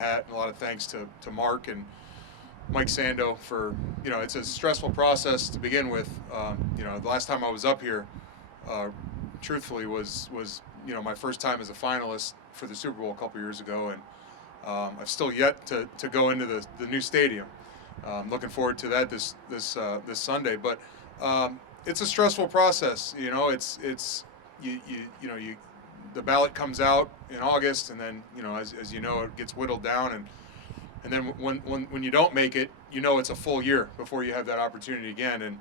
hat, and a lot of thanks to Mark and Mike Sando for, it's a stressful process to begin with. The last time I was up here, uh, truthfully, was my first time as a finalist for the Super Bowl a couple years ago, and I've still yet to go into the new stadium. Looking forward to that this Sunday, but it's a stressful process. It's you the ballot comes out in August, and then as you know, it gets whittled down, and then when you don't make it, it's a full year before you have that opportunity again. And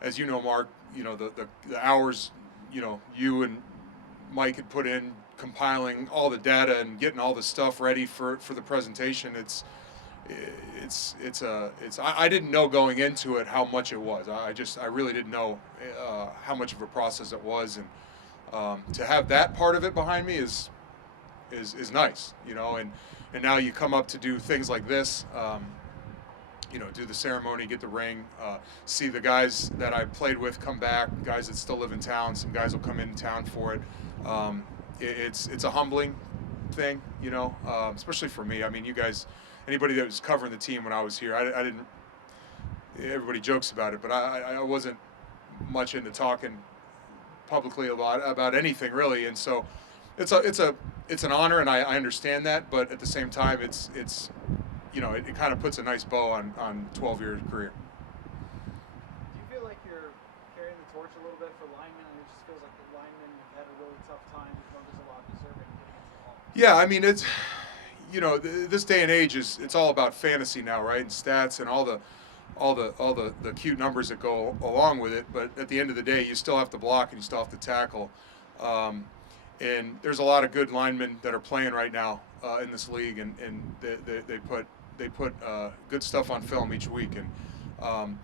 as you know, Mark, the hours you and Mike had put in compiling all the data and getting all the stuff ready for the presentation. I didn't know going into it how much it was. I really didn't know how much of a process it was, and to have that part of it behind me is nice, and now you come up to do things like this, do the ceremony, get the ring, see the guys that I played with come back, guys that still live in town, some guys will come in town for it. It's a humbling thing, especially for me. I mean, you guys, anybody that was covering the team when I was here, I didn't. Everybody jokes about it, but I wasn't much into talking publicly about anything really, and so it's an honor, and I understand that, but at the same time, it kind of puts a nice bow on 12-year career. Do you feel like you're carrying the torch a little bit for linemen? And it just feels like the linemen have had a really tough time. There's a lot deserving getting into the hall. Yeah, I mean, it's this day and age it's all about fantasy now, right? And stats and all the cute numbers that go along with it. But at the end of the day, you still have to block and you still have to tackle. And there's a lot of good linemen that are playing right now in this league, and they put good stuff on film each week. And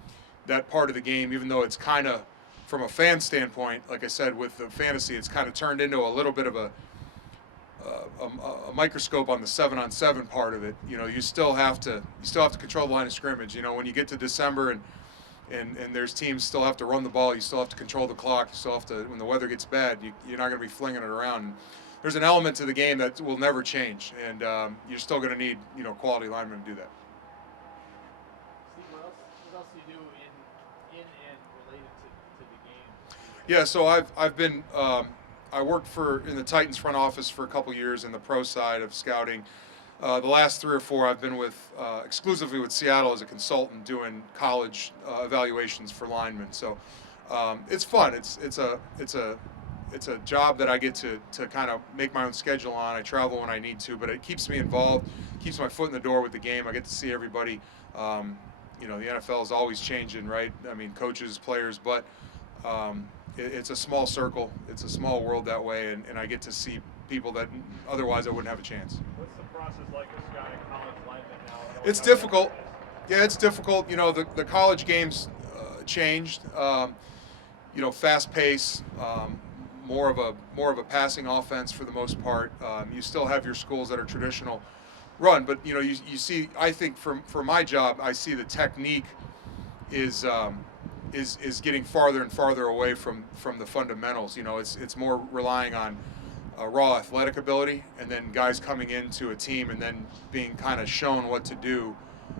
that part of the game, even though it's kind of, from a fan standpoint, like I said, with the fantasy, it's kind of turned into a little bit of a microscope on the 7-on-7 part of it. You still have to control the line of scrimmage. When you get to December and there's teams still have to run the ball, you still have to control the clock, you still have to, when the weather gets bad, you're not going to be flinging it around. There's an element to the game that will never change, and you're still going to need quality linemen to do that. Steve, what else do you do in and related to the game? Yeah, so I've been I worked in the Titans front office for a couple years in the pro side of scouting. The last 3 or 4 I've been with exclusively with Seattle as a consultant doing college evaluations for linemen. So it's fun. It's a job that I get to kind of make my own schedule on. I travel when I need to, but it keeps me involved, keeps my foot in the door with the game. I get to see everybody. The NFL is always changing, right? I mean, coaches, players, but it's a small circle. It's a small world that way, and I get to see people that otherwise I wouldn't have a chance. What's the process like of scouting college linemen now? It's difficult. Yeah, it's difficult. The college game's changed. Fast pace, more of a passing offense for the most part. You still have your schools that are traditional run, but you see. I think for my job, I see the technique is getting farther and farther away from the fundamentals. It's more relying on raw athletic ability, and then guys coming into a team and then being kind of shown what to do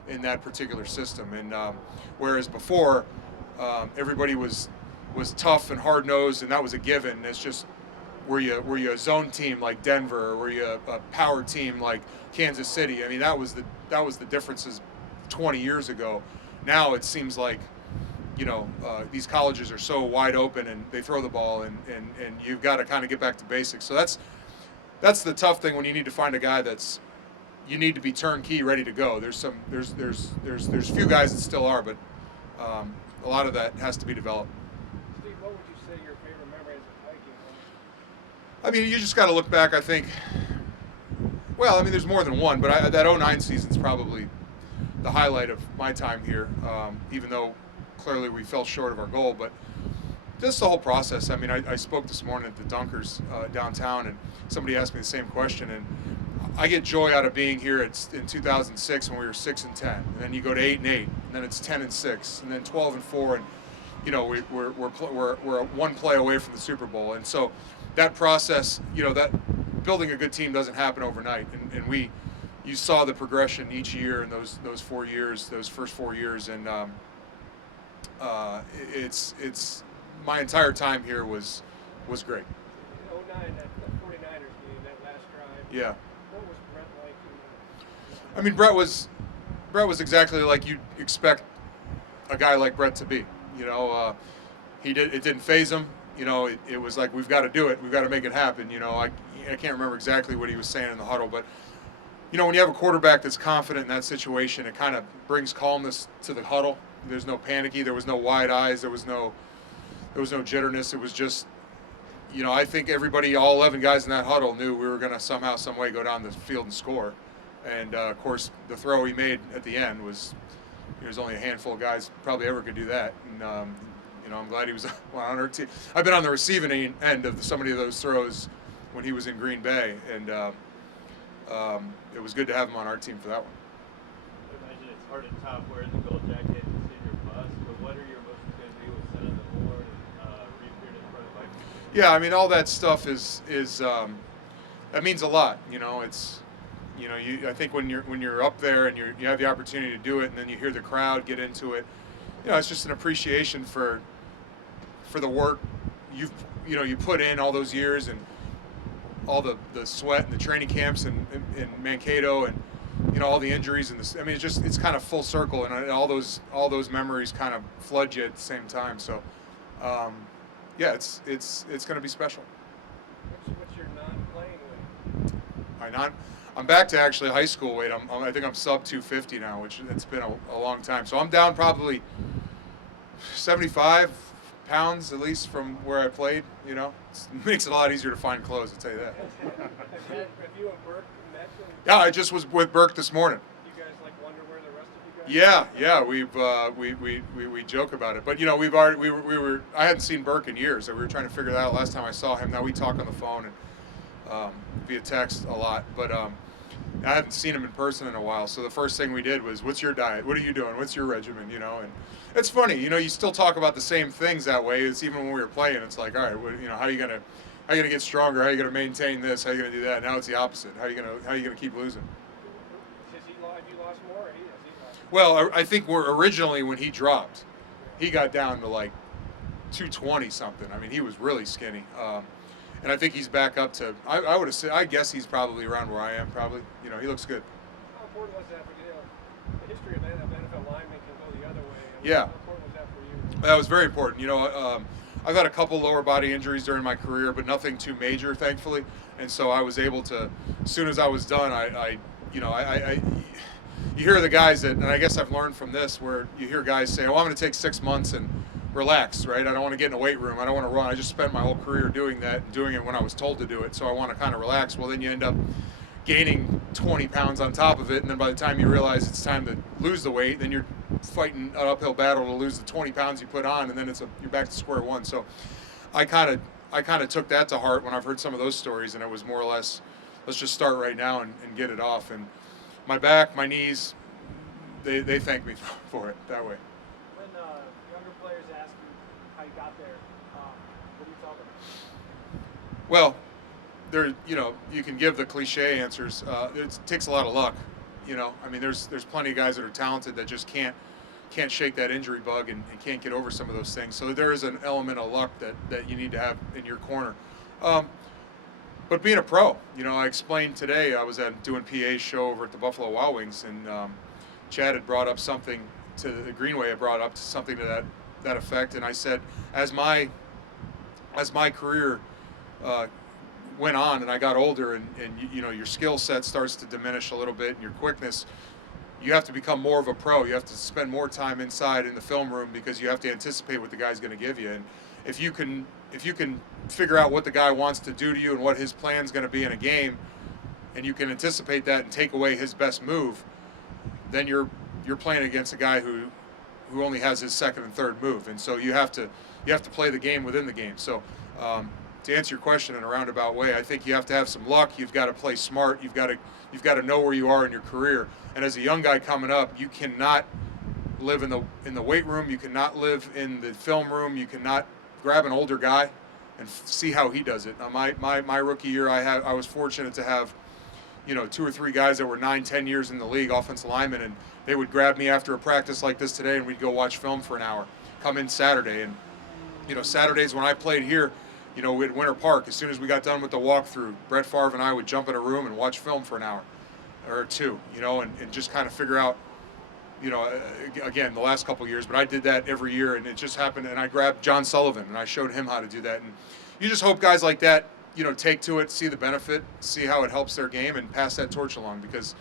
in that particular system. And whereas before, everybody was tough and hard nosed, and that was a given. It's just, were you a zone team like Denver, or were you a power team like Kansas City? I mean, that was the differences 20 years ago. Now it seems like these colleges are so wide open, and they throw the ball, and you've got to kind of get back to basics. So that's the tough thing when you need to find a guy you need to be turnkey, ready to go. There's few guys that still are, but a lot of that has to be developed. Steve, what would you say your favorite memory as a Viking was? I mean, you just got to look back. I think. Well, I mean, there's more than one, but that '09 season's probably the highlight of my time here. Even though clearly we fell short of our goal, but just the whole process. I mean, I spoke this morning at the Dunkers downtown, and somebody asked me the same question, and I get joy out of being here. It's in 2006 when we were 6-10, and then you go to 8-8, and then it's 10-6, and then 12-4, and we're one play away from the Super Bowl, and so that process, building a good team doesn't happen overnight, and you saw the progression each year in those 4 years, those first 4 years, and it's my entire time here was great. In 09, that 49ers game, that last drive. Yeah. What was Brett like? I mean, Brett was exactly like you'd expect a guy like Brett to be. You know, it didn't faze him. You know, it was like, we've got to do it. We've got to make it happen. You know, I can't remember exactly what he was saying in the huddle, but you know, when you have a quarterback that's confident in that situation, it kind of brings calmness to the huddle. There's no panicky. There was no wide eyes. There was no jitterness. It was just, you know, I think everybody, all 11 guys in that huddle, knew we were going to somehow, some way go down the field and score. And of course, the throw he made at the end was, there's only a handful of guys probably ever could do that. And you know, I'm glad he was on our team. I've been on the receiving end of so many of those throws when he was in Green Bay, and it was good to have him on our team for that one. I imagine it's hard to top wearing the gold jacket and seeing your bust, but what are your emotions going to be with setting the board and reappearing in front of Vikings? Yeah, I mean, all that stuff is that means a lot. You know, it's, you know, I think when you're up there and you have the opportunity to do it, and then you hear the crowd get into it, you know, it's just an appreciation for the work you put in all those years, and all the sweat and the training camps and Mankato, and you know, all the injuries and this. I mean, it's kind of full circle, and all those memories kind of flood you at the same time. So, yeah, it's going to be special. What's your non-playing weight? I'm back to actually high school weight. I think I'm sub 250 now, which it's been a long time. So I'm down probably 75 pounds at least from where I played. You know, it makes it a lot easier to find clothes. I'll tell you that. Have you and Burke met? Yeah, I just was with Burke this morning. You guys like wonder where the rest of you guys? Yeah, we joke about it, but you know, we were. I hadn't seen Burke in years, so we were trying to figure that out last time I saw him. Now we talk on the phone and via text a lot, but I haven't seen him in person in a while. So the first thing we did was, "What's your diet? What are you doing? What's your regimen?" You know, and it's funny. You know, you still talk about the same things that way. It's even when we were playing. It's like, all right, you know, how are you gonna get stronger? How are you gonna maintain this? How are you gonna do that? Now it's the opposite. How are you gonna keep losing? Have you lost more, or has he lost? Well, I think originally when he dropped, he got down to like 220 something. I mean, he was really skinny. And I think he's back up to, I would have said, I guess he's probably around where I am, probably. You know, he looks good. How important was that for you? The history of NFL linemen can go the other way. Yeah. How important was that for you? That was very important. You know, I've had a couple lower body injuries during my career, but nothing too major, thankfully. And so I was able to, as soon as I was done, you hear the guys that, and I guess I've learned from this, where you hear guys say, "Oh, I'm going to take 6 months and relax, right? I don't want to get in a weight room. I don't want to run. I just spent my whole career doing that, and doing it when I was told to do it. So I want to kind of relax." Well, then you end up gaining 20 pounds on top of it, and then by the time you realize it's time to lose the weight, then you're fighting an uphill battle to lose the 20 pounds you put on, and then you're back to square one. So I kind of took that to heart when I've heard some of those stories, and it was more or less, let's just start right now and get it off. And my back, my knees, they thank me for it that way. When younger players ask you how you got there, what do you tell them? Well, you can give the cliche answers. It takes a lot of luck. You know, I mean, there's plenty of guys that are talented that just can't shake that injury bug and can't get over some of those things. So there is an element of luck that you need to have in your corner. But being a pro, you know, I explained today, I was doing PA's show over at the Buffalo Wild Wings, and Chad had brought up something to the Greenway had brought up something to that effect, and I said, as my career went on and I got older, and you know, your skill set starts to diminish a little bit, and your quickness, you have to become more of a pro. You have to spend more time inside in the film room, because you have to anticipate what the guy's going to give you. And if you can figure out what the guy wants to do to you and what his plan's going to be in a game, and you can anticipate that and take away his best move, then you're playing against a guy who only has his second and third move. And so you have to play the game within the game. So to answer your question in a roundabout way, I think you have to have some luck. You've got to play smart. You've got to know where you are in your career. And as a young guy coming up, you cannot live in the weight room. You cannot live in the film room. You cannot grab an older guy and see how he does it. Now, my rookie year, I was fortunate to have, 2 or 3 guys that were 9, 10 years in the league, offensive linemen, and they would grab me after a practice like this today, and we'd go watch film for an hour. Come in Saturday, and Saturdays when I played here, at Winter Park, as soon as we got done with the walkthrough, Brett Favre and I would jump in a room and watch film for an hour or two, and just kind of figure out, again, the last couple of years, but I did that every year, and it just happened. And I grabbed John Sullivan, and I showed him how to do that. And you just hope guys like that, take to it, see the benefit, see how it helps their game, and pass that torch along, because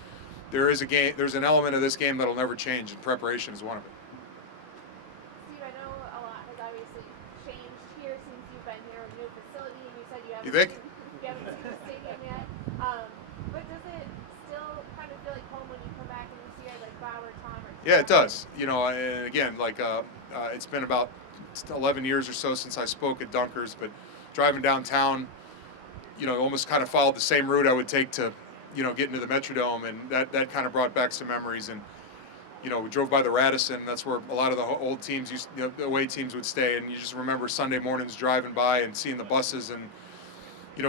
there's an element of this game that'll never change, and preparation is one of it. Steve, I know a lot has obviously changed here since you've been here, a new facility, and you said you haven't think? You haven't seen the stadium yet. But does it still kind of feel like home when you come back and you see guys like Bob or Tom or Yeah, it does. And again, it's been about 11 years or so since I spoke at Dunkers, but driving downtown, almost kind of followed the same route I would take to, get into the Metrodome, and that kind of brought back some memories. And, we drove by the Radisson. That's where a lot of the old teams, the away teams would stay, and you just remember Sunday mornings driving by and seeing the buses, and,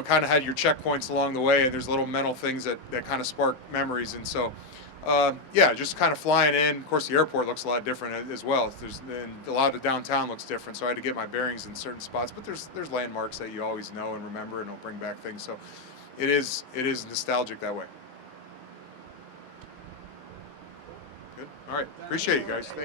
kind of had your checkpoints along the way, and there's little mental things that kind of spark memories. And so, just kind of flying in. Of course, the airport looks a lot different as well. And a lot of the downtown looks different, so I had to get my bearings in certain spots. But there's landmarks that you always know and remember, and it'll bring back things. So it is nostalgic that way. Good. All right. Appreciate you guys. Thank you.